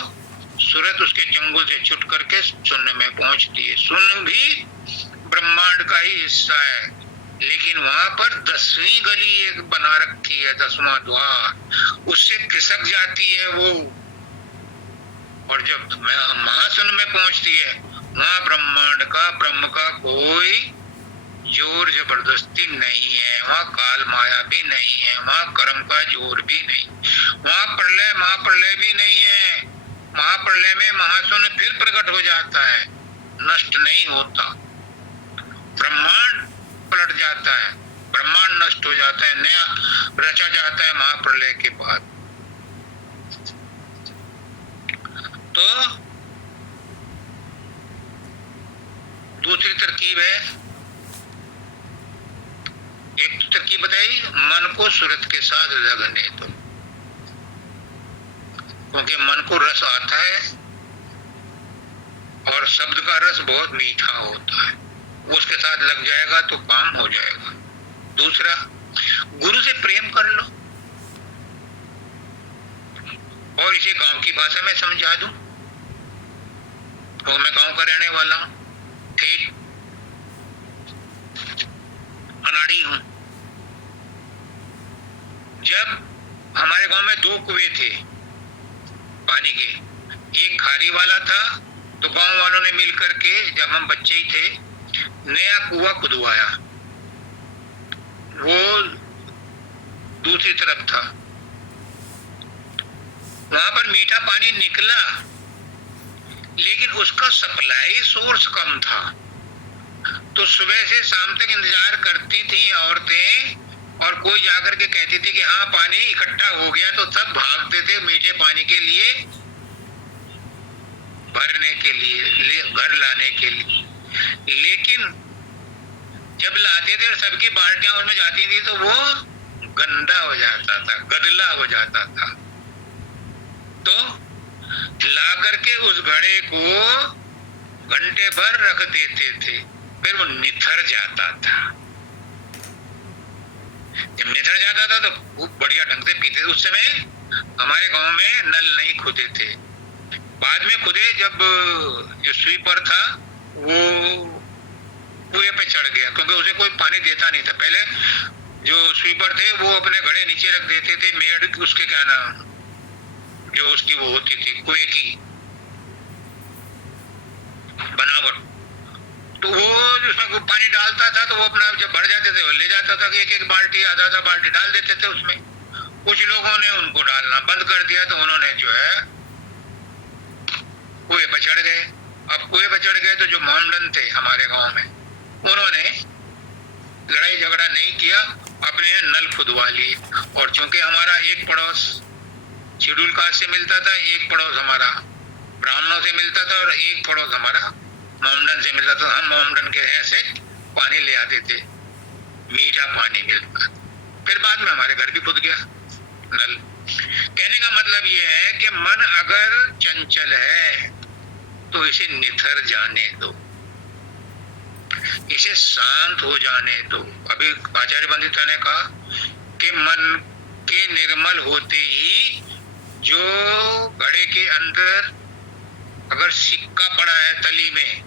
सूरत उसके चंगुल से छुट करके सुनने में पहुंचती है। सुन भी ब्रह्मांड का ही हिस्सा है, लेकिन वहां पर 10वीं गली एक बना रखी है, 10वां द्वार, उससे खिसक जाती है वो। और जब महासुन में पहुंचती है वहां ब्रह्मांड का, ब्रह्म का कोई जोर जबरदस्ती नहीं है, वहां काल माया भी नहीं है, वहां कर्म का जोर भी नहीं, वहां प्रलय महाप्रलय भी नहीं है। महाप्रलय में महाशून्य फिर प्रकट हो जाता है, नष्ट नहीं होता। ब्रह्मांड पलट जाता है, ब्रह्मांड नष्ट हो जाता है, नया रचा जाता है महाप्रलय के बाद। तो दूसरी तरकीब है, एक तो तरकीब बताई मन को सूरत के साथ लगने दो, क्योंकि मन को रस आता है और शब्द का रस बहुत मीठा होता है, उसके साथ लग जाएगा तो काम हो जाएगा। दूसरा, गुरु से प्रेम कर लो। और इसे गांव की भाषा में समझा दूं तो मैं गांव का रहने वाला हूं, ठीक अनाड़ी हूं। जब हमारे गांव में 2 कुएं थे पानी के, एक खारी वाला था, तो गांव वालों ने मिलकर के, जब हम बच्चे ही थे, नया कुआं खुदवाया। वो दूसरी तरफ था, वहां पर मीठा पानी निकला, लेकिन उसका सप्लाई सोर्स कम था। तो सुबह से शाम तक इंतजार करती थी औरतें, और कोई जाकर के कहती थी कि हाँ पानी इकट्ठा हो गया, तो सब भागते थे मीठे पानी के लिए, भरने के लिए, घर लाने के लिए। लेकिन जब लाते थे और सबकी बाल्टियां उसमें जाती थी तो वो गंदा हो जाता था, गदला हो जाता था। तो ला करके उस घड़े को घंटे भर रख देते थे, फिर वो निथर जाता था। जब निथर जाता था तो खूब बढ़िया ढंग से पीते थे। उस समय हमारे गांव में नल नहीं खुदे थे, बाद में खुदे। जब जो स्वीपर था वो कुएं पे चढ़ गया, क्योंकि उसे कोई पानी देता नहीं था। पहले जो स्वीपर थे वो अपने घड़े नीचे रख देते थे, मेड़ उसके क्या नाम, जो उसकी वो होती थी कुएं की बनावट, तो वो उसमें पानी डालता था, तो वो अपना जब भर जाते थे वो ले जाता था कि एक बाल्टी आधा बाल्टी डाल देते थे उसमें। कुछ लोगों ने उनको डालना बंद कर दिया, तो उन्होंने जो है कुएं पर चढ़ गए। अब कुएं पर चढ़ गए तो जो मोमडन थे हमारे गांव में, उन्होंने लड़ाई झगड़ा नहीं किया, अपने नल खुदवा लिए। और चूंकि हमारा एक पड़ोस शेड्यूल कास्ट से मिलता था, एक पड़ोस हमारा ब्राह्मणों से मिलता था, और एक पड़ोस हमारा मोमडन से मिलता था। हम मोमडन के यहाँ से पानी ले आते थे, मीठा पानी मिलता। फिर बाद में हमारे घर भी खुद गया नल। कहने का मतलब ये है कि मन अगर चंचल है तो इसे निथर जाने दो, इसे शांत हो जाने दो। अभी आचार्य पंडिता ने कहा कि मन के निर्मल होते ही, जो घड़े के अंदर अगर सिक्का पड़ा है तली में,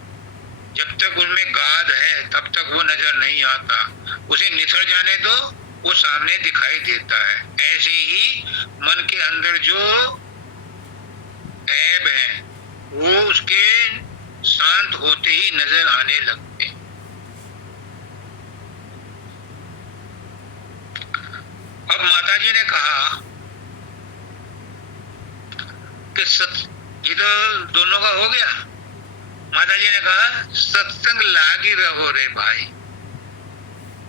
जब तक उनमें गाद है तब तक वो नजर नहीं आता, उसे निथर जाने दो वो सामने दिखाई देता है। ऐसे ही मन के अंदर जो ऐब है वो उसके शांत होते ही नजर आने लगते हैं। अब माताजी ने कहा कि ये तो दोनों का हो गया। माताजी ने कहा सत्संग लागी रहो रे भाई,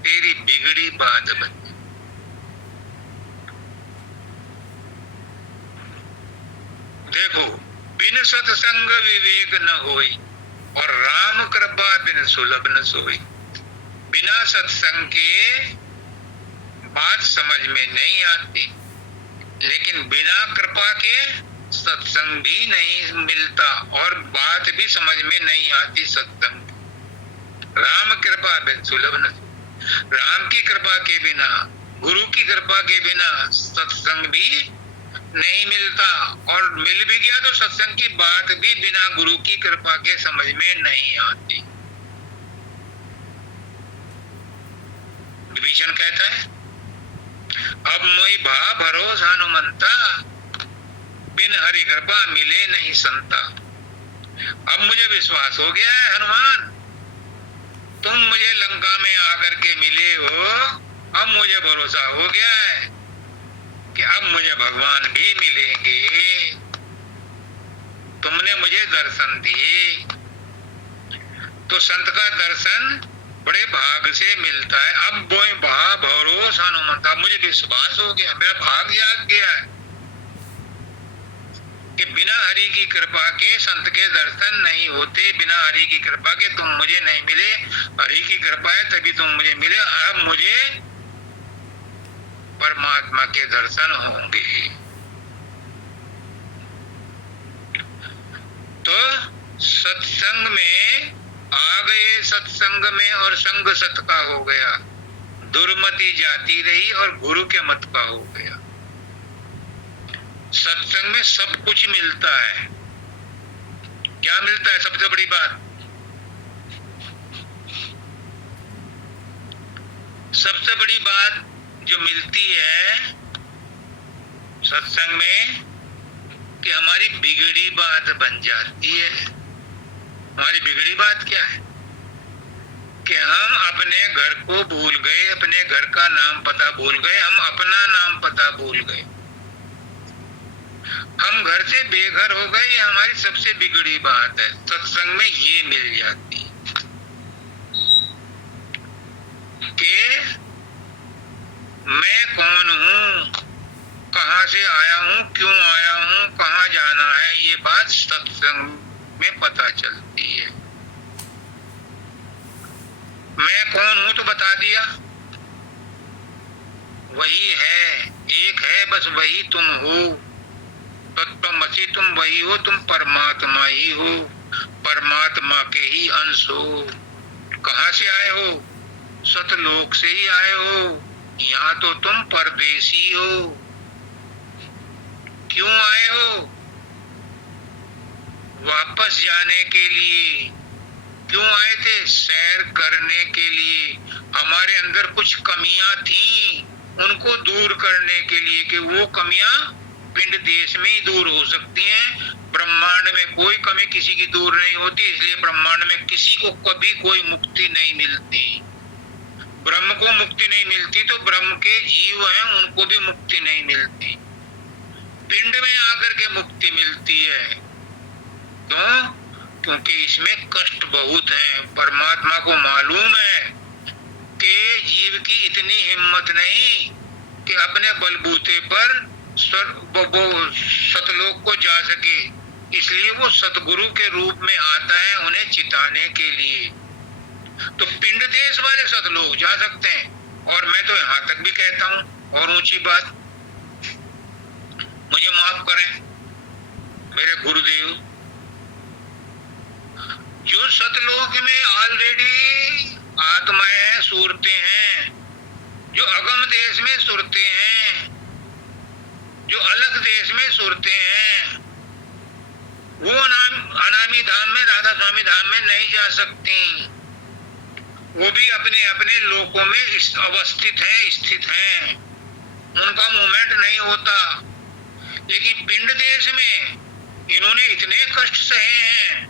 तेरी बिगड़ी बात बन। देखो, बिन सत्संग विवेक न होई, और राम कृपा बिन सुलभ न सोई। बिना सत्संग के बात समझ में नहीं आती, लेकिन बिना कृपा के सत्संग भी नहीं मिलता और बात भी समझ में नहीं आती सत्संग। राम कृपा बिन सुलभ न, राम की कृपा के बिना, गुरु की कृपा के बिना सत्संग भी नहीं मिलता, और मिल भी गया तो सत्संग की बात भी बिना गुरु की कृपा के समझ में नहीं आती। विभीषण कहता है, अब मोई भा भरोसा हनुमंता, बिन हरि कृपा मिले नहीं संता। अब मुझे विश्वास हो गया है हनुमान, तुम मुझे लंका में आकर के मिले हो, अब मुझे भरोसा हो गया है कि अब मुझे भगवान भी मिलेंगे। तुमने मुझे दर्शन दिए, तो संत का दर्शन बड़े भाग से मिलता है। अब वो भरोसा हनुमंता, मुझे विश्वास हो गया, मेरा भाग जाग गया है कि बिना हरि की कृपा के संत के दर्शन नहीं होते, बिना हरि की कृपा के तुम मुझे नहीं मिले, हरि की कृपा है तभी तुम मुझे मिले। अब मुझे परमात्मा के दर्शन होंगे। तो सत्संग में आ गए, सत्संग में और संग सत का हो गया, दुर्मति जाती रही और गुरु के मत का हो गया। सत्संग में सब कुछ मिलता है। क्या मिलता है? सबसे बड़ी बात, सबसे बड़ी बात जो मिलती है सत्संग में कि हमारी बिगड़ी बात बन जाती है। हमारी बिगड़ी बात क्या है? कि हम अपने घर को भूल गए, अपने घर का नाम पता भूल गए, हम अपना नाम पता भूल गए, हम घर से बेघर हो गए। ये हमारी सबसे बिगड़ी बात है। सत्संग में ये मिल जाती है कि मैं कौन हूँ, कहाँ से आया हूँ, क्यों आया हूँ, कहाँ जाना है, ये बात सत्संग में पता चलती है। मैं कौन हूँ तो बता दिया, वही है, एक है बस, वही तुम हो। तत्वमसि, तुम वही हो, तुम परमात्मा ही हो, परमात्मा के ही अंश हो। कहाँ से आए हो? सतलोक से ही आए हो। यहाँ तो तुम परदेसी हो। क्यों आए हो? वापस जाने के लिए। क्यों आए थे? सैर करने के लिए। हमारे अंदर कुछ कमियां थी, उनको दूर करने के लिए, कि वो कमियां पिंड देश में ही दूर हो सकती हैं। ब्रह्मांड में कोई कमी किसी की दूर नहीं होती, इसलिए ब्रह्मांड में किसी को कभी कोई मुक्ति नहीं मिलती। ब्रह्म को मुक्ति नहीं मिलती तो ब्रह्म के जीव हैं, उनको भी मुक्ति नहीं मिलती। पिंड में आकर के मुक्ति मिलती है। क्यों? क्योंकि इसमें कष्ट बहुत है। परमात्मा को मालूम है कि जीव की इतनी हिम्मत नहीं कि अपने बलबूते पर सतलोक को जा सके, इसलिए वो सतगुरु के रूप में आता है उन्हें चिताने के लिए। तो पिंड देश वाले सतलोक जा सकते हैं, और मैं तो यहाँ तक भी कहता हूँ, और ऊंची बात, मुझे माफ करें मेरे गुरुदेव, जो सतलोक में ऑलरेडी आत्माएं हैं, सूरतें हैं, जो अगम देश में सुरते हैं, जो अलग देश में सूरतें हैं वो अनामी धाम में, राधा स्वामी धाम में नहीं जा सकती। वो भी अपने अपने लोकों में अवस्थित हैं, स्थित हैं, उनका मूवमेंट नहीं होता। लेकिन पिंड देश में इन्होंने इतने कष्ट सहे हैं,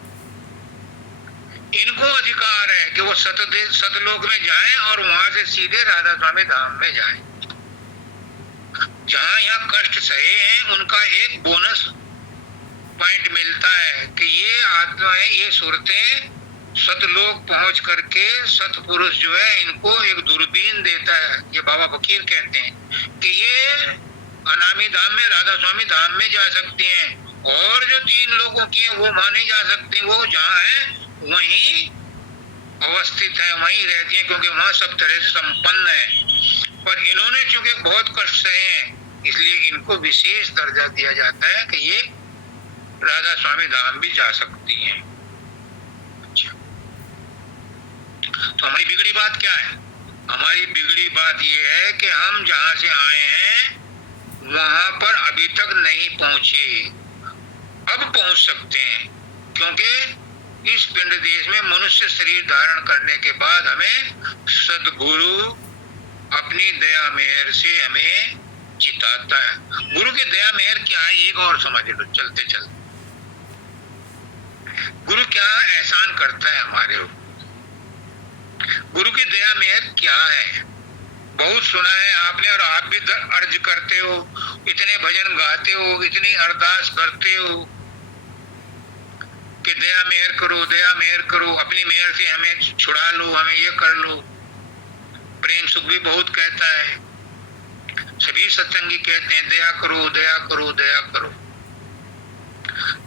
इनको अधिकार है कि वो सतलोक में जाएं और वहां से सीधे राधा स्वामी धाम में जाएं। जहां यहाँ कष्ट सहे हैं उनका एक बोनस पॉइंट मिलता है कि ये आत्माएं, ये सूरतें सतलोक पहुंच करके सतपुरुष जो है इनको एक दूरबीन देता है। ये बाबा फकीर कहते हैं कि ये अनामी धाम में, राधा स्वामी धाम में जा सकती हैं, और जो 3 लोगों की है वो वहां नहीं जा सकती। वो जहाँ है वहीं अवस्थित है, वहीं रहती है, क्योंकि वहां सब तरह से संपन्न है। पर इन्होंने चूंकि बहुत कष्ट सहे हैं इसलिए इनको विशेष दर्जा दिया जाता है कि ये राधा स्वामी धाम भी जा सकती हैं। अच्छा, तो हमारी बिगड़ी बात क्या है? हमारी बिगड़ी बात ये है कि हम जहां से आए हैं वहां पर अभी तक नहीं पहुंचे। अब पहुंच सकते हैं, क्योंकि इस पिंड देश में मनुष्य शरीर धारण करने के बाद हमें सदगुरु अपनी दया मेहर से हमें जिताता है। गुरु की दया मेहर क्या है एक और समझ लो चलते चलते। गुरु क्या एहसान करता है हमारे ऊपर? गुरु की दया मेहर क्या है? बहुत सुना है आपने, और आप भी अर्ज करते हो, इतने भजन गाते हो, इतनी अरदास करते हो कि दया मेहर करो, दया मेहर करो, अपनी मेहर से हमें छुड़ा लो, हमें ये कर लो। प्रेम सुख भी बहुत कहता है, सभी सत्संगी कहते हैं दया करो, दया करो, दया करो।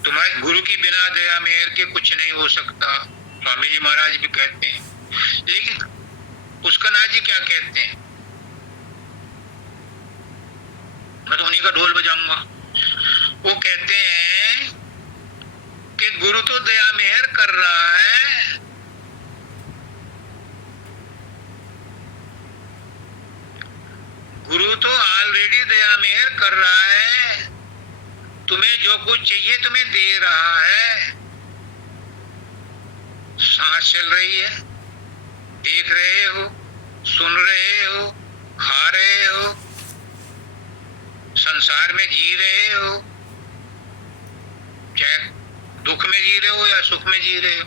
तुम्हारे गुरु की बिना दया मेहर के कुछ नहीं हो सकता, स्वामी जी महाराज भी कहते हैं। लेकिन पुष्करनाथ जी क्या कहते हैं? मैं तो उन्हीं का ढोल बजाऊंगा। वो कहते हैं कि गुरु तो दया मेहर कर रहा है, गुरु तो ऑलरेडी दया मेहर कर रहा है, तुम्हें जो कुछ चाहिए तुम्हें दे रहा है। सांस चल रही है, देख रहे हो, सुन रहे हो, खा रहे हो, संसार में जी रहे हो, चाहे दुख में जी रहे हो या सुख में जी रहे हो,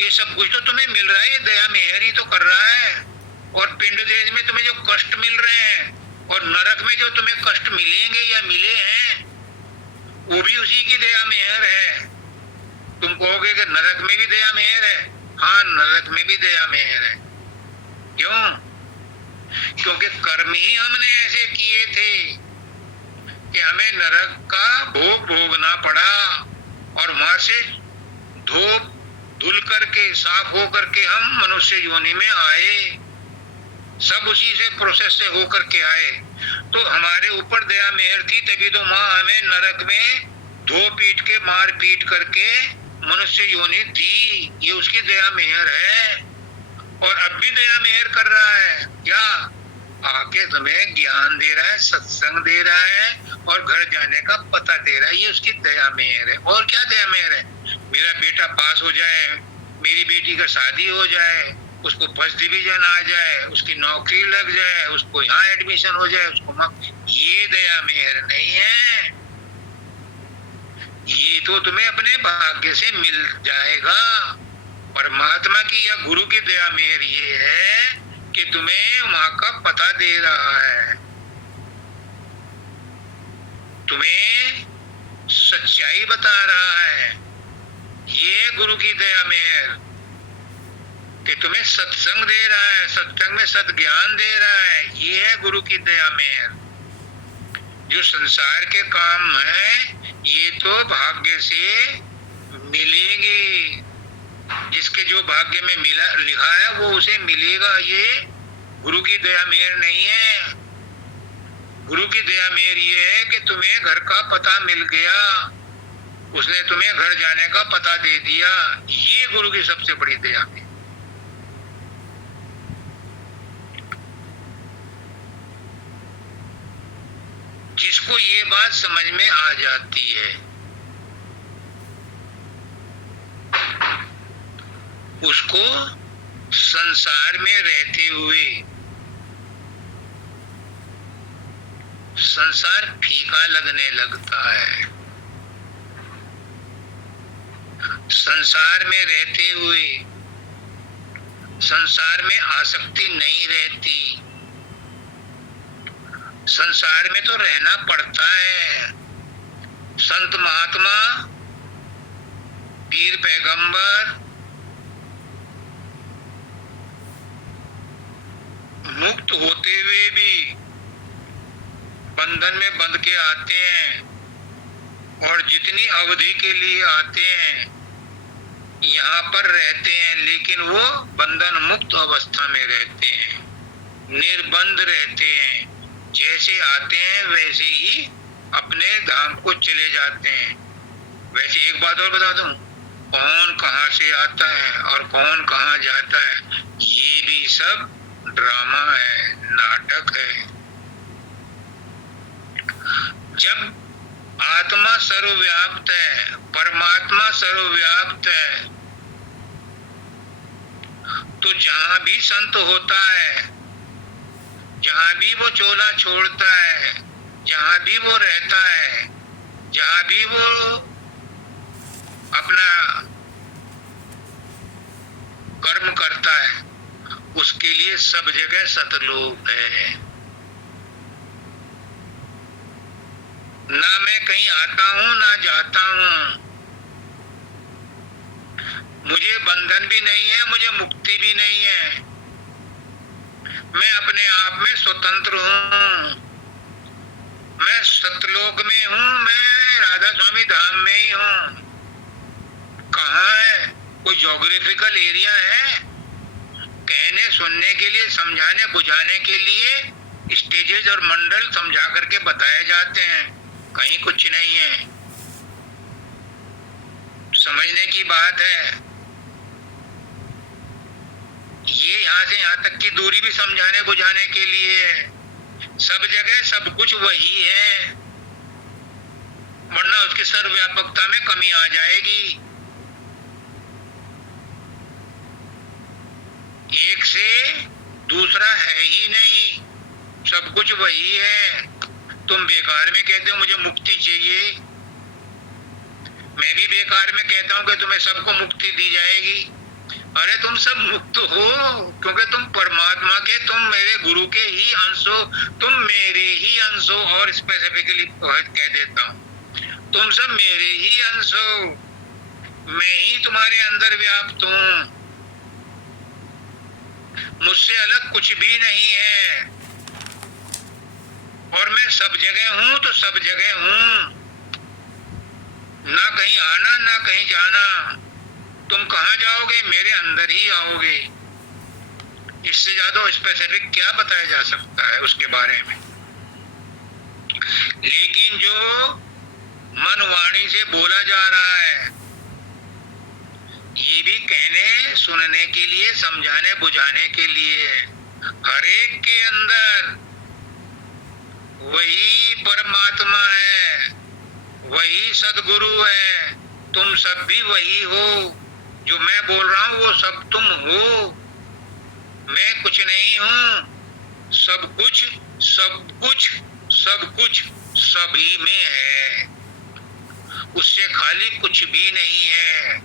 ये सब कुछ तो तुम्हें मिल रहा है, ये दया मेहर ही तो कर रहा है। और पिंड देश में तुम्हें जो कष्ट मिल रहे हैं और नरक में जो तुम्हें कष्ट मिलेंगे या मिले हैं वो भी उसी की दया मेहर है। तुम कहोगे कि नरक में भी दया मेहर है? हाँ, नरक में भी दया मेहर है। क्यों? क्योंकि कर्म ही हमने ऐसे किए थे कि हमें नरक का भोग भोगना पड़ा, और वहां से धुल करके साफ हो करके हम मनुष्य योनि में आए। सब उसी से प्रोसेस से होकर के आए। तो हमारे ऊपर दया मेहर थी, तभी तो माँ हमें नरक में धो पीट के, मार पीट करके मनुष्य योनि दी। ये उसकी दया मेहर है, और अब भी दया मेहर कर रहा है। क्या? आके तुम्हें ज्ञान दे रहा है, सत्संग दे रहा है, और घर जाने का पता दे रहा है। ये उसकी दया मेहर है। और क्या दया मेहर है? मेरा बेटा पास हो जाए, मेरी बेटी का शादी हो जाए, उसको फर्स्ट डिवीजन आ जाए, उसकी नौकरी लग जाए, उसको यहाँ एडमिशन हो जाए, उसको ये दया मेहर नहीं है। ये तो तुम्हें अपने भाग्य से मिल जाएगा। परमात्मा की या गुरु की दया मेहर ये है कि तुम्हें वहां का पता दे रहा है, तुम्हें सच्चाई बता रहा है। ये गुरु की दया मेहर कि तुम्हें सत्संग दे रहा है, सत्संग में सद्ज्ञान दे रहा है। ये है गुरु की दया मेहर। जो संसार के काम है ये तो भाग्य से मिलेंगे, जिसके जो भाग्य में मिला लिखा है वो उसे मिलेगा। ये गुरु की दया मेहर नहीं है। गुरु की दया मेहर ये है कि तुम्हें घर का पता मिल गया, उसने तुम्हें घर जाने का पता दे दिया। ये गुरु की सबसे बड़ी दया है। बात समझ में आ जाती है। उसको संसार में रहते हुए संसार फीका लगने लगता है। संसार में रहते हुए संसार में आसक्ति नहीं रहती। संसार में तो रहना पड़ता है। संत महात्मा, पीर पैगंबर मुक्त होते हुए भी बंधन में बंध के आते हैं, और जितनी अवधि के लिए आते हैं यहाँ पर रहते हैं, लेकिन वो बंधन मुक्त अवस्था में रहते हैं, निर्बंध रहते हैं। जैसे आते हैं वैसे ही अपने धाम को चले जाते हैं। वैसे एक बात और बता दूं, कौन कहाँ से आता है और कौन कहाँ जाता है, ये भी सब ड्रामा है, नाटक है। जब आत्मा सर्वव्याप्त है, परमात्मा सर्वव्याप्त है, तो जहां भी संत होता है, जहां भी वो चोला छोड़ता है, जहां भी वो रहता है, जहां भी वो अपना कर्म करता है, उसके लिए सब जगह सतलोक है। ना मैं कहीं आता हूं ना जाता हूं, मुझे बंधन भी नहीं है, मुझे मुक्ति भी नहीं है। मैं अपने आप में स्वतंत्र हूं। मैं सतलोक में हूं, मैं राधा स्वामी धाम में ही हूं। कहाँ है? कोई ज्योग्राफिकल एरिया है? कहने सुनने के लिए, समझाने बुझाने के लिए स्टेजेस और मंडल समझा करके बताए जाते हैं, कहीं कुछ नहीं है। समझने की बात है। ये यहाँ से यहाँ तक की दूरी भी समझाने बुझाने के लिए है। सब जगह सब कुछ वही है, वरना उसकी सर्वव्यापकता में कमी आ जाएगी। एक से दूसरा है ही नहीं, सब कुछ वही है। तुम बेकार में कहते हो मुझे मुक्ति चाहिए, मैं भी बेकार में कहता हूं कि तुम्हें सबको मुक्ति दी जाएगी। अरे तुम सब मुक्त हो, क्योंकि तुम परमात्मा के, तुम मेरे गुरु के ही अंश हो, तुम मेरे ही अंश हो। और स्पेसिफिकली कह देता हूं, तुम सब मेरे ही अंश हो, मैं ही तुम्हारे अंदर व्याप्त हूं, मुझसे अलग कुछ भी नहीं है, और मैं सब जगह हूं तो सब जगह हूं, ना कहीं आना ना कहीं जाना। तुम कहाँ जाओगे? मेरे अंदर ही आओगे। इससे ज्यादा स्पेसिफिक क्या बताया जा सकता है उसके बारे में? लेकिन जो मन वाणी से बोला जा रहा है, ये भी कहने सुनने के लिए, समझाने बुझाने के लिए है। हर एक के अंदर वही परमात्मा है, वही सदगुरु है। तुम सब भी वही हो। जो मैं बोल रहा हूं वो सब तुम हो। मैं कुछ नहीं हूं, सब कुछ सब कुछ सब कुछ सभी में है, उससे खाली कुछ भी नहीं है।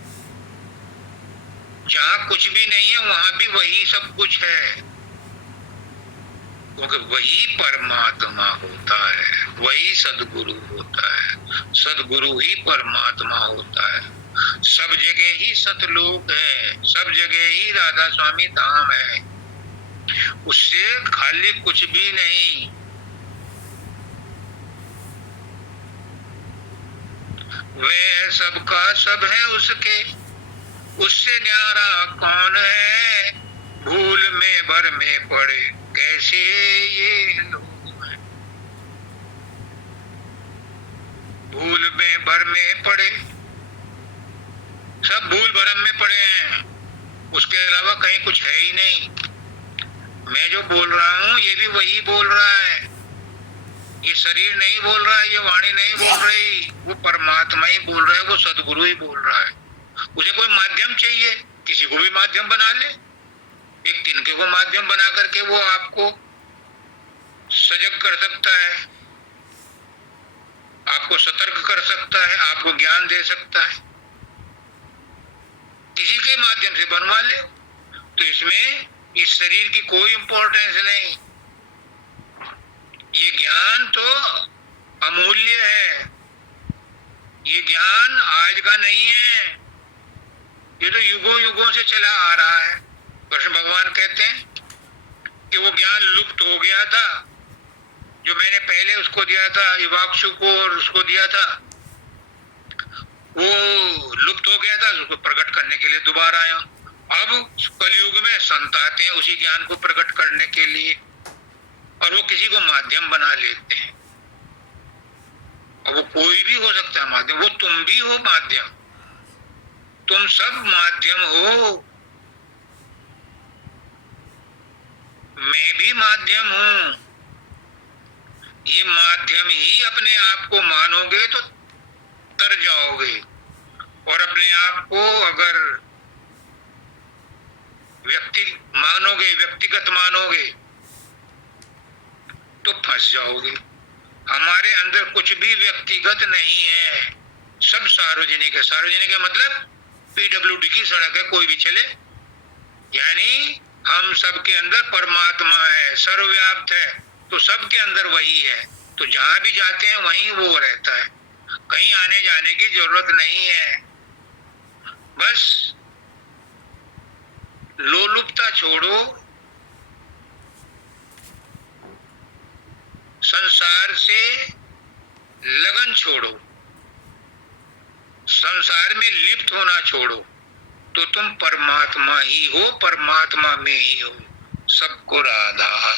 जहां कुछ भी नहीं है वहां भी वही सब कुछ है, क्योंकि वही परमात्मा होता है, वही सदगुरु होता है। सदगुरु ही परमात्मा होता है। सब जगह ही सतलोक है, सब जगह ही राधा स्वामी धाम है, उससे खाली कुछ भी नहीं। वह सबका सब है उसके, उससे न्यारा कौन है। भूल में भर में पड़े कैसे ये लोग हैं, भूल में भर में पड़े, सब भूल भरम में पड़े हैं, उसके अलावा कहीं कुछ है ही नहीं। मैं जो बोल रहा हूं ये भी वही बोल रहा है। ये शरीर नहीं बोल रहा है, ये वाणी नहीं बोल रही, वो परमात्मा ही बोल रहा है, वो सदगुरु ही बोल रहा है। उसे कोई माध्यम चाहिए, किसी को भी माध्यम बना ले, एक तिनके को माध्यम बना करके वो आपको सजग कर सकता है, आपको सतर्क कर सकता है, आपको ज्ञान दे सकता है, किसी के माध्यम से बनवा ले। तो इसमें इस शरीर की कोई इंपॉर्टेंस नहीं। ये ज्ञान तो अमूल्य है, ये ज्ञान आज का नहीं है, ये तो युगों युगों से चला आ रहा है। कृष्ण भगवान कहते हैं कि वो ज्ञान लुप्त हो गया था, जो मैंने पहले उसको दिया था, इवाक्षु को और उसको दिया था, वो लुप्त हो गया था, उसको प्रकट करने के लिए दोबारा आया। अब कलयुग में संत आते हैं उसी ज्ञान को प्रकट करने के लिए, और वो किसी को माध्यम बना लेते हैं। और वो कोई भी हो सकता है माध्यम, वो तुम भी हो माध्यम, तुम सब माध्यम हो, मैं भी माध्यम हूं। ये माध्यम ही अपने आप को मानोगे तो तर जाओगे, और अपने आप को अगर व्यक्तिगत मानोगे तो फंस जाओगे। हमारे अंदर कुछ भी व्यक्तिगत नहीं है, सब सार्वजनिक है। सार्वजनिक है मतलब PWD की सड़क है, कोई भी चले, यानी हम सबके अंदर परमात्मा है, सर्वव्याप्त है, तो सबके अंदर वही है। तो जहां भी जाते हैं वहीं वो रहता है, कहीं आने जाने की जरूरत नहीं है। बस लोलुपता छोड़ो, संसार से लगन छोड़ो, संसार में लिप्त होना छोड़ो, तो तुम परमात्मा ही हो, परमात्मा में ही हो। सबको राधा।